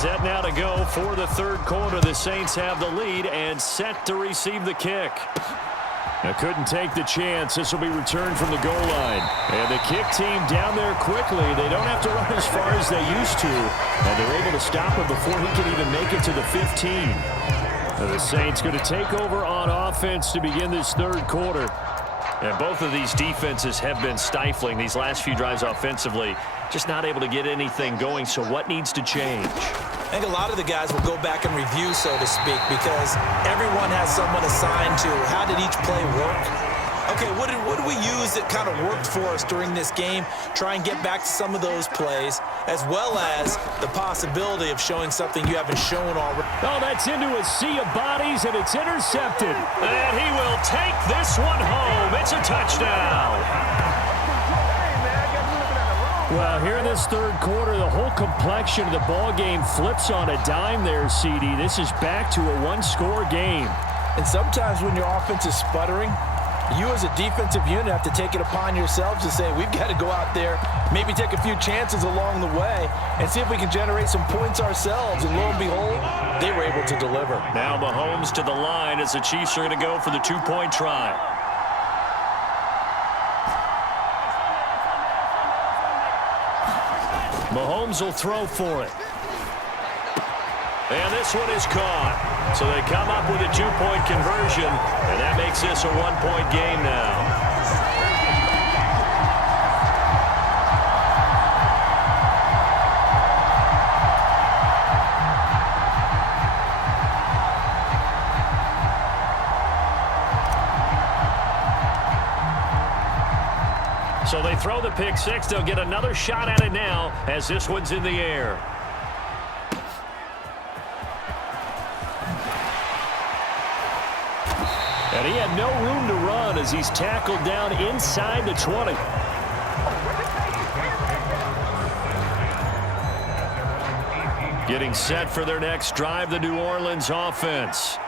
Set now to go for the third quarter. The Saints have the lead and set to receive the kick. Now couldn't take the chance. This will be returned from the goal line. And the kick team down there quickly. They don't have to run as far as they used to. And they're able to stop him before he can even make it to the 15. Now the Saints going to take over on offense to begin this third quarter. And both of these defenses have been stifling these last few drives offensively. Just not able to get anything going. So what needs to change? I think a lot of the guys will go back and review, so to speak, because everyone has someone assigned to how did each play work. Okay, what did we use that kind of worked for us during this game? Try and get back to some of those plays, as well as the possibility of showing something you haven't shown already. Oh, that's into a sea of bodies, and it's intercepted. And he will take this one home. It's a touchdown. Well, here in this third quarter, the whole complexion of the ball game flips on a dime there, CD. This is back to a one-score game. And sometimes when your offense is sputtering, you as a defensive unit have to take it upon yourselves to say, we've got to go out there, maybe take a few chances along the way, and see if we can generate some points ourselves. And lo and behold, they were able to deliver. Now Mahomes to the line as the Chiefs are going to go for the two-point try. Mahomes will throw for it. And this one is caught. So they come up with a two-point conversion, and that makes this a one-point game now. So they throw the pick six. They'll get another shot at it now as this one's in the air. And he had no room to run as he's tackled down inside the 20. Getting set for their next drive, the New Orleans offense.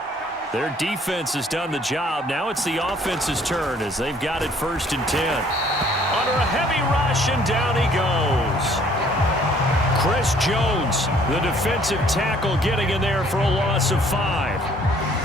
Their defense has done the job. Now it's the offense's turn as they've got it 1st and 10. Under a heavy rush, and down he goes. Chris Jones, the defensive tackle, getting in there for a loss of 5.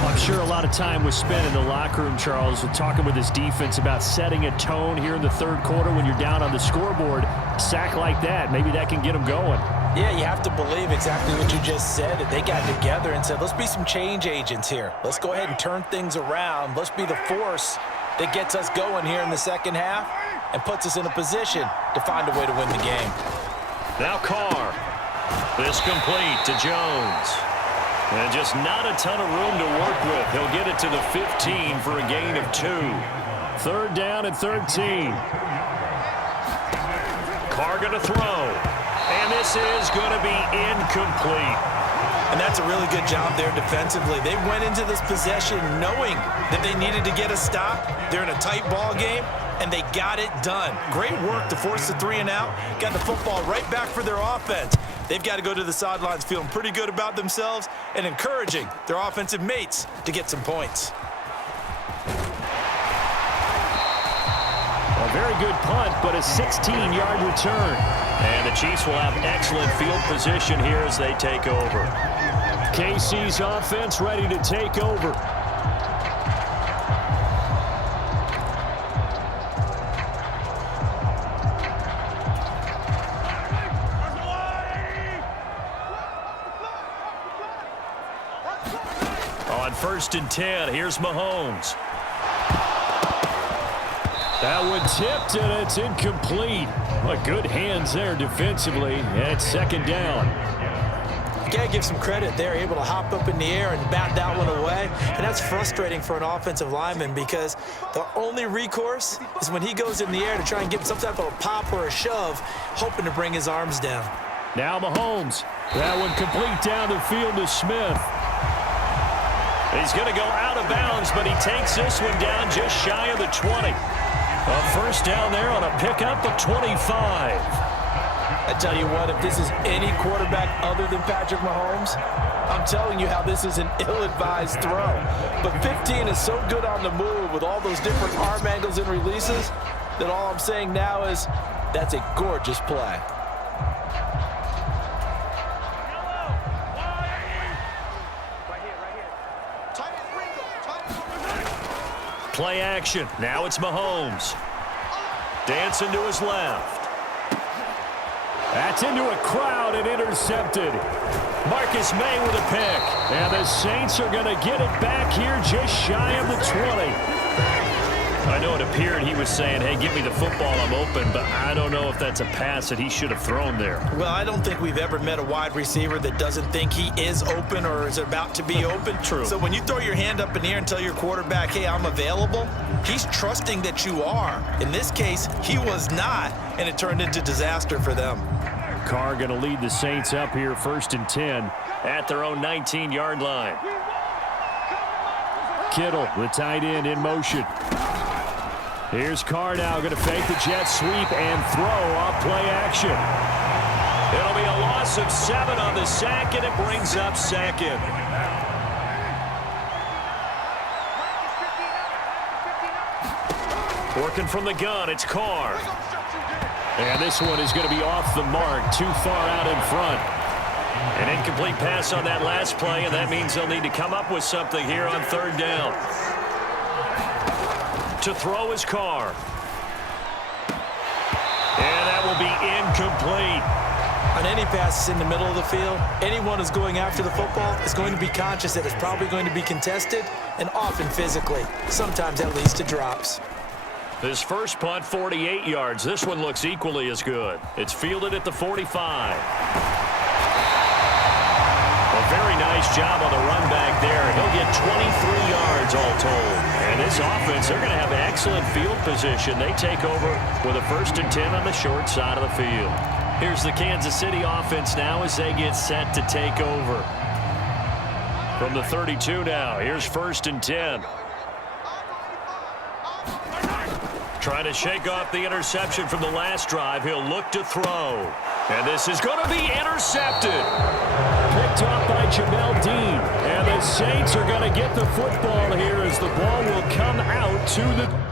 I'm sure a lot of time was spent in the locker room, Charles, talking with his defense about setting a tone here in the third quarter when you're down on the scoreboard. A sack like that, maybe that can get them going. Yeah, you have to believe exactly what you just said. That they got together and said, let's be some change agents here. Let's go ahead and turn things around. Let's be the force that gets us going here in the second half and puts us in a position to find a way to win the game. Now Carr. This complete to Jones. And just not a ton of room to work with. He'll get it to the 15 for a gain of 2. 3rd down and 13. Carr going to throw. And this is going to be incomplete. And that's a really good job there defensively. They went into this possession knowing that they needed to get a stop. They're in a tight ball game, and they got it done. Great work to force the 3 and out. Got the football right back for their offense. They've got to go to the sidelines feeling pretty good about themselves and encouraging their offensive mates to get some points. A very good punt, but a 16-yard return. And the Chiefs will have excellent field position here as they take over. KC's offense ready to take over. On 1st and 10, here's Mahomes. That one tipped, and it's incomplete. Well, good hands there defensively, and it's 2nd down. You got to give some credit. They're able to hop up in the air and bat that one away, and that's frustrating for an offensive lineman because the only recourse is when he goes in the air to try and get some type of a pop or a shove, hoping to bring his arms down. Now Mahomes. That one complete down the field to Smith. He's going to go out of bounds, but he takes this one down just shy of the 20. A 1st down there on a pickup of 25. I tell you what, if this is any quarterback other than Patrick Mahomes, I'm telling you how this is an ill-advised throw. But 15 is so good on the move with all those different arm angles and releases that all I'm saying now is that's a gorgeous play. play action. Now it's Mahomes. Dancing to his left. That's into a crowd and intercepted. Marcus May with a pick. And the Saints are going to get it back here just shy of the 20. I know it appeared he was saying, hey, give me the football, I'm open, but I don't know if that's a pass that he should have thrown there. Well, I don't think we've ever met a wide receiver that doesn't think he is open or is about to be open. True. So when you throw your hand up in the air and tell your quarterback, hey, I'm available, he's trusting that you are. In this case, he was not, and it turned into disaster for them. Carr going to lead the Saints up here 1st and 10 at their own 19-yard line. Kittle, the tight end, in motion. Here's Carr now, going to fake the jet sweep and throw off play action. It'll be a loss of 7 on the sack, and it brings up 2nd. Working from the gun, it's Carr. And this one is going to be off the mark, too far out in front. An incomplete pass on that last play, and that means they'll need to come up with something here on 3rd down. To throw his Carr. And that will be incomplete. On any passes in the middle of the field, anyone who's going after the football is going to be conscious that it's probably going to be contested, and often physically. Sometimes that leads to drops. His first punt, 48 yards. This one looks equally as good. It's fielded at the 45. A very nice job on the run back there. He'll get 23 yards all told. And this offense, they're going to have excellent field position. They take over with a 1st and 10 on the short side of the field. Here's the Kansas City offense now as they get set to take over. From the 32 now, here's 1st and 10. Trying to shake off the interception from the last drive. He'll look to throw. And this is going to be intercepted. Picked off by Jamel Dean. And the Saints are going to get the football here as the ball will come out to the...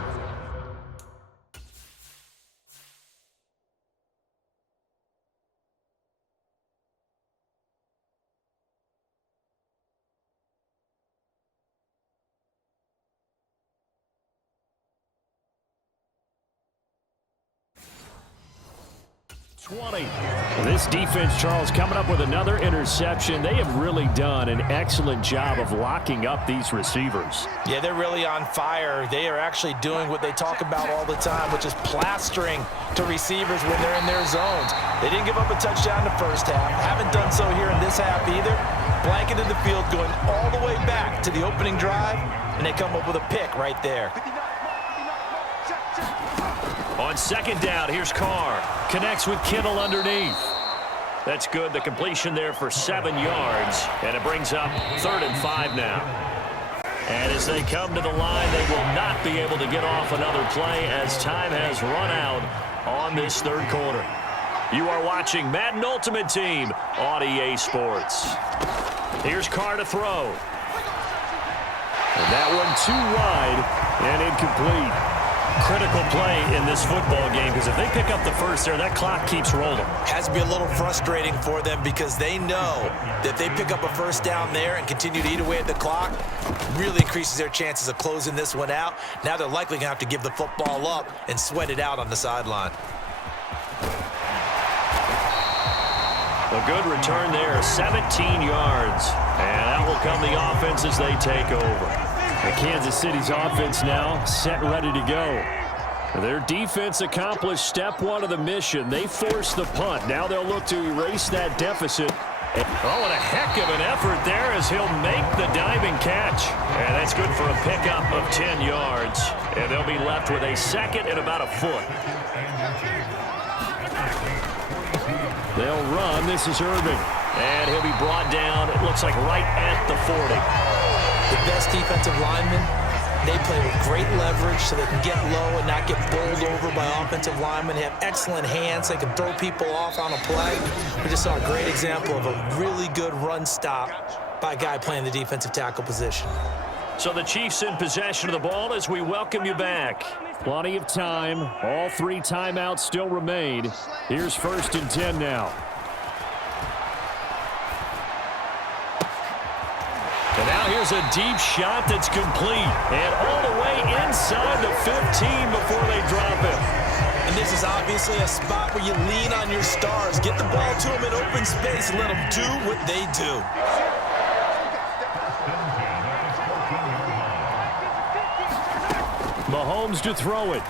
This defense, Charles, coming up with another interception. They have really done an excellent job of locking up these receivers. Yeah, they're really on fire. They are actually doing what they talk about all the time, which is plastering to receivers when they're in their zones. They didn't give up a touchdown in the first half. Haven't done so here in this half either. Blanketed the field, going all the way back to the opening drive, and they come up with a pick right there. On 2nd down, here's Carr. Connects with Kittle underneath. That's good. The completion there for 7 yards. And it brings up 3rd and 5 now. And as they come to the line, they will not be able to get off another play as time has run out on this 3rd quarter. You are watching Madden Ultimate Team on EA Sports. Here's Carr to throw. And that one too wide and incomplete. Critical play in this football game because if they pick up the first there, that clock keeps rolling. Has to be a little frustrating for them because they know that they pick up a 1st down there and continue to eat away at the clock, really increases their chances of closing this one out. Now they're likely going to have to give the football up and sweat it out on the sideline. A good return there, 17 yards. And that will come the offense as they take over. The Kansas City's offense now set ready to go. Their defense accomplished step 1 of the mission. They forced the punt. Now they'll look to erase that deficit. Oh, and a heck of an effort there as he'll make the diving catch. And that's good for a pickup of 10 yards. And they'll be left with a 2nd and about a foot. They'll run. This is Irving. And he'll be brought down, it looks like right at the 40. The best defensive linemen, they play with great leverage so they can get low and not get bowled over by offensive linemen. They have excellent hands. They can throw people off on a play. We just saw a great example of a really good run stop by a guy playing the defensive tackle position. So the Chiefs in possession of the ball as we welcome you back. Plenty of time. All 3 timeouts still remain. Here's 1st and 10 now. And now here's a deep shot that's complete. And all the way inside. team before they drop it. And this is obviously a spot where you lean on your stars. Get the ball to them in open space and let them do what they do. Mahomes to throw it.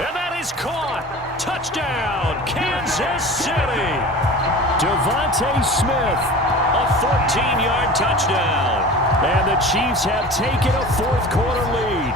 And that is caught. Touchdown, Kansas City. Devontae Smith, a 14-yard touchdown. And the Chiefs have taken a fourth-quarter lead.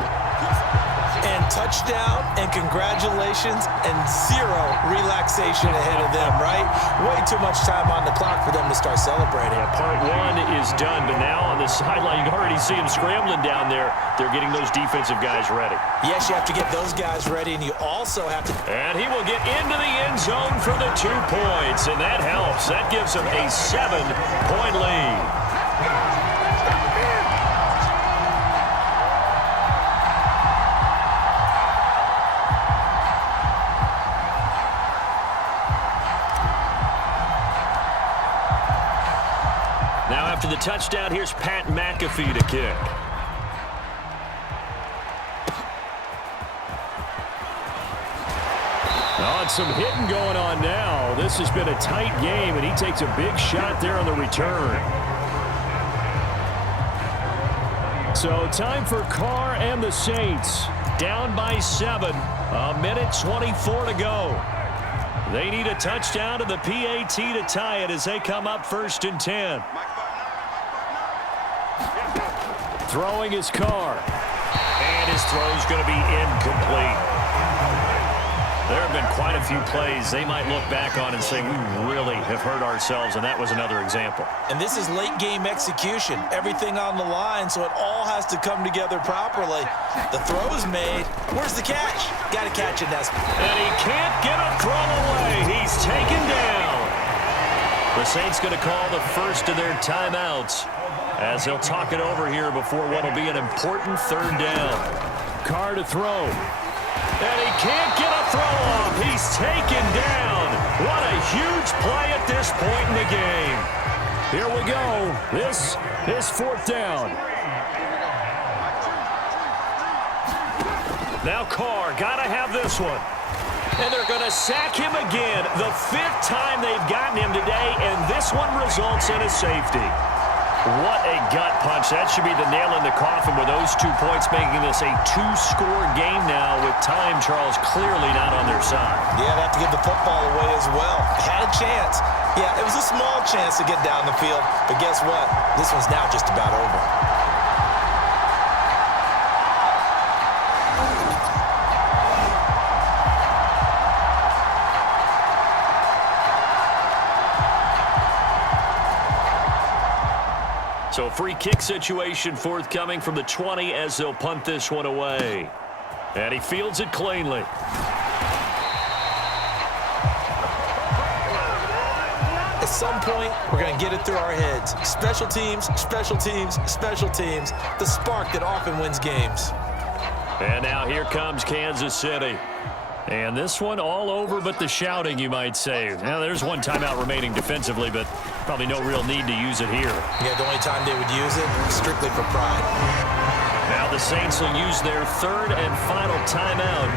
And touchdown, and congratulations, and zero relaxation ahead of them, right? Way too much time on the clock for them to start celebrating. Yeah, part one is done, but now on the sideline, you can already see them scrambling down there. They're getting those defensive guys ready. Yes, you have to get those guys ready, and you also have to... And he will get into the end zone for the 2 points, and that helps. That gives them a 7-point lead. After the touchdown, here's Pat McAfee to kick. Oh, and some hitting going on now. This has been a tight game, and he takes a big shot there on the return. So time for Carr and the Saints. Down by 7. A minute 24 to go. They need a touchdown to the PAT to tie it as they come up 1st and 10. Throwing his Carr. And his throw's going to be incomplete. There have been quite a few plays they might look back on and say, we really have hurt ourselves, and that was another example. And this is late game execution. Everything on the line, so it all has to come together properly. The throw's made. Where's the catch? Got to catch it, Nesbitt. And he can't get a throw away. He's taken down. The Saints going to call the first of their timeouts, as they'll talk it over here before what will be an important 3rd down. Carr to throw. And he can't get a throw off. He's taken down. What a huge play at this point in the game. Here we go. This is 4th down. Now Carr, got to have this one. And they're going to sack him again. The 5th time they've gotten him today, and this one results in a safety. What a gut punch. That should be the nail in the coffin with those 2 points, making this a 2-score game now with time, Charles, clearly not on their side. Yeah, they have to give the football away as well. Had a chance. Yeah, it was a small chance to get down the field, but guess what? This one's now just about over. So free kick situation forthcoming from the 20 as they'll punt this one away. And he fields it cleanly. At some point, we're going to get it through our heads. Special teams, special teams, special teams. The spark that often wins games. And now here comes Kansas City. And this one all over but the shouting, you might say. Now, there's one timeout remaining defensively, but probably no real need to use it here. Yeah, the only time they would use it, strictly for pride. Now the Saints will use their 3rd and final timeout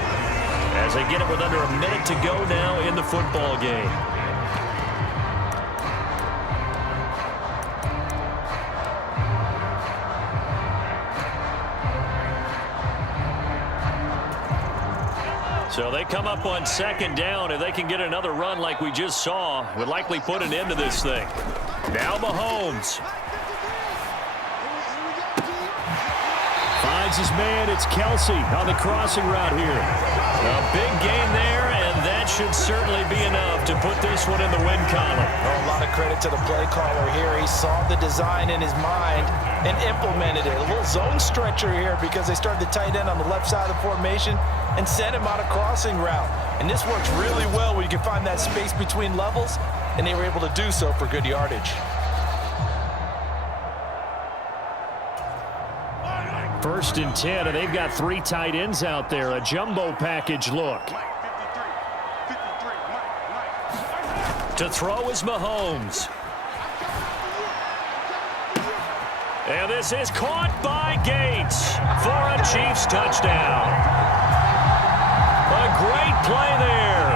as they get it with under a minute to go now in the football game. So they come up on 2nd down. If they can get another run like we just saw, would likely put an end to this thing. Now Mahomes. Finds his man. It's Kelsey on the crossing route here. A big gain there, and that should certainly be enough to put this one in the win column. Oh, a lot of credit to the play caller here. He saw the design in his mind and implemented it. A little zone stretcher here because they started the tight end on the left side of the formation and sent him on a crossing route. And this works really well when you can find that space between levels, and they were able to do so for good yardage. 1st and 10, and they've got 3 tight ends out there. A jumbo package look. To throw is Mahomes. And this is caught by Gates. for a Chiefs touchdown. A great play there.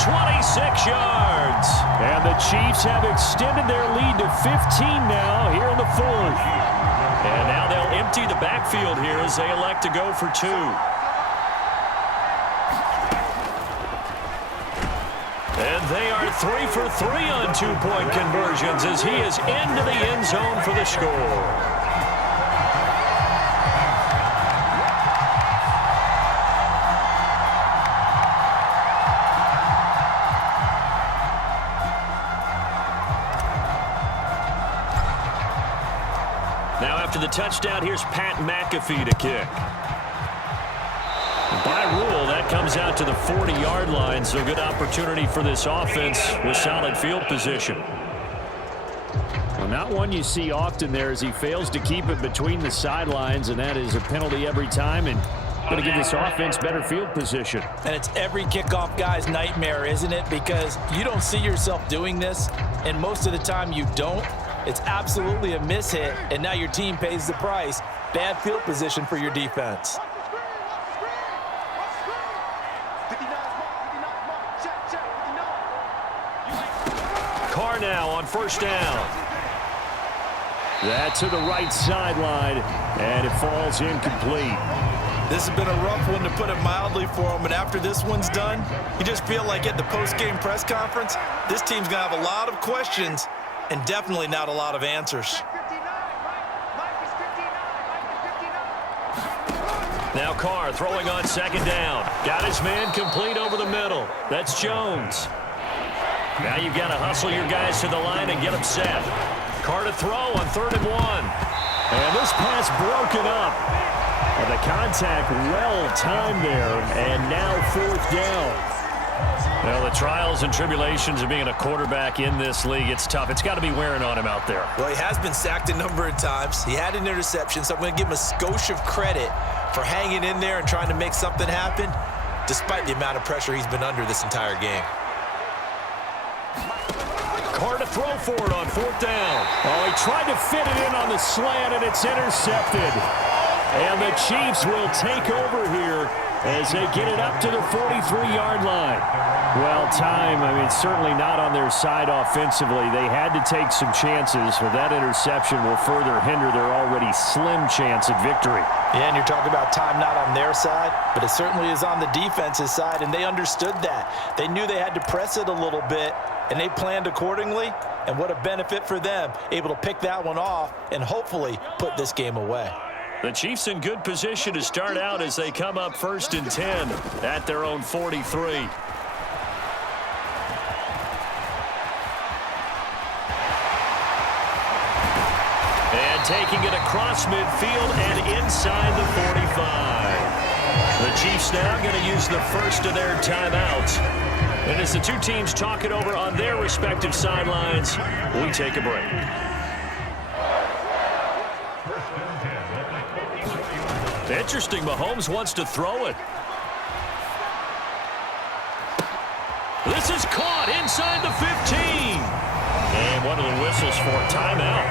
26 yards. And the Chiefs have extended their lead to 15 now here in the fourth. And now they'll empty the backfield here as they elect to go for 2. And they are 3 for 3 on two-point conversions as he is into the end zone for the score. Now after the touchdown, here's Pat McAfee to kick. By rule, that comes out to the 40-yard line, so good opportunity for this offense with solid field position. Well, not one you see often there as he fails to keep it between the sidelines, and that is a penalty every time, and going to give this offense better field position. And it's every kickoff guy's nightmare, isn't it? Because you don't see yourself doing this, and most of the time you don't. It's absolutely a mishit, and now your team pays the price. Bad field position for your defense. Carr now on first down. That to the right sideline, and it falls incomplete. This has been a rough one, to put it mildly, for him. And after this one's done, you just feel like at the post-game press conference, this team's going to have a lot of questions and definitely not a lot of answers. Now Carr throwing on second down. Got his man complete over the middle. That's Jones. Now you've got to hustle your guys to the line and get them set. Carr to throw on 3rd and 1. And this pass broken up. And the contact well-timed there, and now 4th down. Well, the trials and tribulations of being a quarterback in this league, it's tough. It's got to be wearing on him out there. Well, he has been sacked a number of times. He had an interception, so I'm going to give him a skosh of credit for hanging in there and trying to make something happen, despite the amount of pressure he's been under this entire game. Carr to throw for it on 4th down. Oh, he tried to fit it in on the slant, and it's intercepted. And the Chiefs will take over here as they get it up to the 43-yard line. Well, time, certainly not on their side offensively. They had to take some chances, but that interception will further hinder their already slim chance at victory. Yeah, and you're talking about time not on their side, but it certainly is on the defense's side, and they understood that. They knew they had to press it a little bit, and they planned accordingly, and what a benefit for them, able to pick that one off and hopefully put this game away. The Chiefs in good position to start out as they come up 1st and 10 at their own 43. And taking it across midfield and inside the 45. The Chiefs now going to use the first of their timeouts. And as the two teams talk it over on their respective sidelines, we take a break. Interesting, Mahomes wants to throw it. This is caught inside the 15. And one of the whistles for timeout.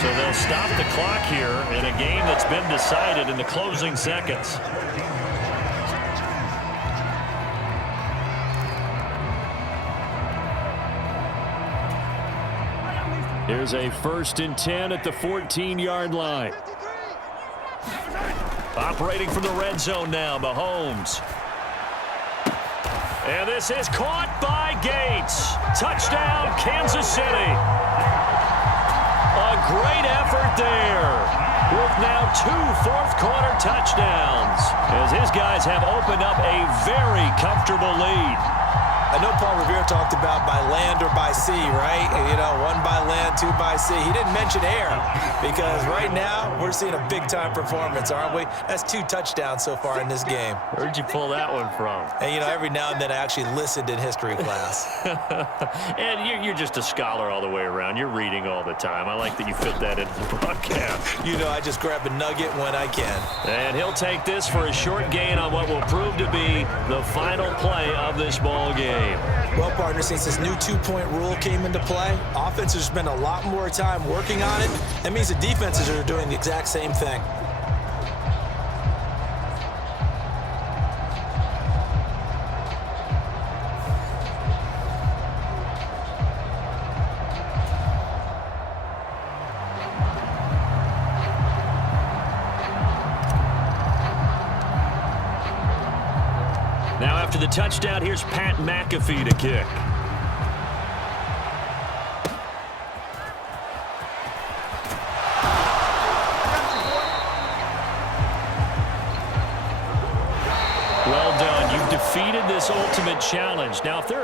So they'll stop the clock here in a game that's been decided in the closing seconds. Here's a 1st and 10 at the 14-yard line. Operating from the red zone now, Mahomes. And this is caught by Gates. Touchdown, Kansas City. A great effort there with now 2 fourth-quarter touchdowns as his guys have opened up a very comfortable lead. I know Paul Revere talked about by land or by sea, right? You know, 1 by land, 2 by sea. He didn't mention air because right now we're seeing a big-time performance, aren't we? That's 2 touchdowns so far in this game. Where'd you pull that one from? And, you know, every now and then I actually listened in history class. And you're just a scholar all the way around. You're reading all the time. I like that you fit that into the broadcast. You know, I just grab a nugget when I can. And he'll take this for a short gain on what will prove to be the final play of this ball game. Well, partner, since this new 2-point rule came into play, offenses spend a lot more time working on it. That means the defenses are doing the exact same thing. the touchdown, here's Pat McAfee to kick. Well done. You've defeated this ultimate challenge. Now, if there